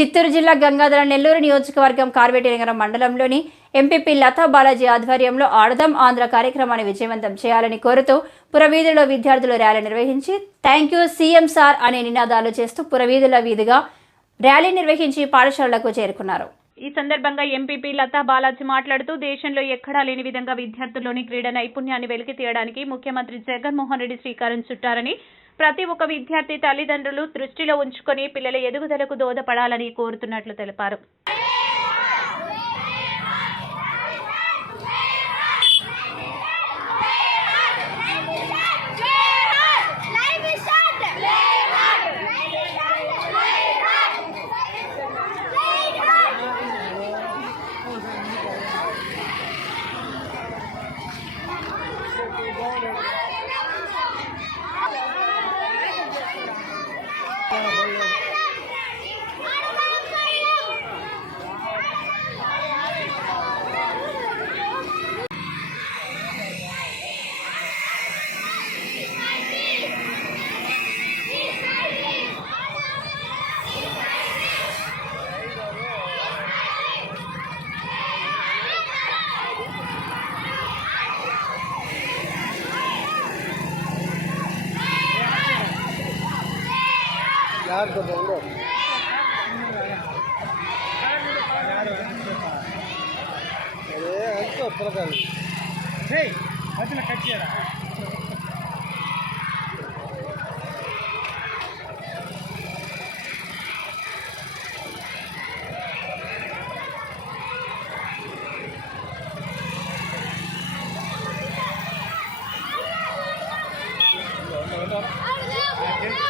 చిత్తూరు జిల్లా గంగాధర నెల్లూరు నియోజకవర్గం కార్వేటినగరం మండలంలోని ఎంపీపీ లతా బాలాజీ ఆధ్వర్యంలో ఆడదాం ఆంధ్ర కార్యక్రమాన్ని విజయవంతం చేయాలని కోరుతూ పురవీధుల్లో విద్యార్థులు ర్యాలీ నిర్వహించి థ్యాంక్ యూ సీఎం సార్ అనే నినాదాలు చేస్తూ పురవీధుల వీధిగా ర్యాలీ నిర్వహించి పాఠశాలలకు చేరుకున్నారు. ఈ సందర్భంగా ఎంపీపీ లతా బాలాజీ మాట్లాడుతూ దేశంలో ఎక్కడా లేని విధంగా విద్యార్థుల్లోని క్రీడా నైపుణ్యాన్ని వెలికి తీయడానికి ముఖ్యమంత్రి జగన్మోహన్ రెడ్డి శ్రీకారం చుట్టారని, ప్రతి ఒక్క విద్యార్థి తల్లిదండ్రులు దృష్టిలో ఉంచుకొని పిల్లల ఎదుగుదలకు దోహదపడాలని కోరుతున్నట్లు తెలిపారు. ಯಾರ್ದು ಬಂದು ಅದೇ ಅಂತು ಪ್ರಕಾರ ಹೇ ಅದನ್ನ ಕಚ್ಚಿಯರ Arda!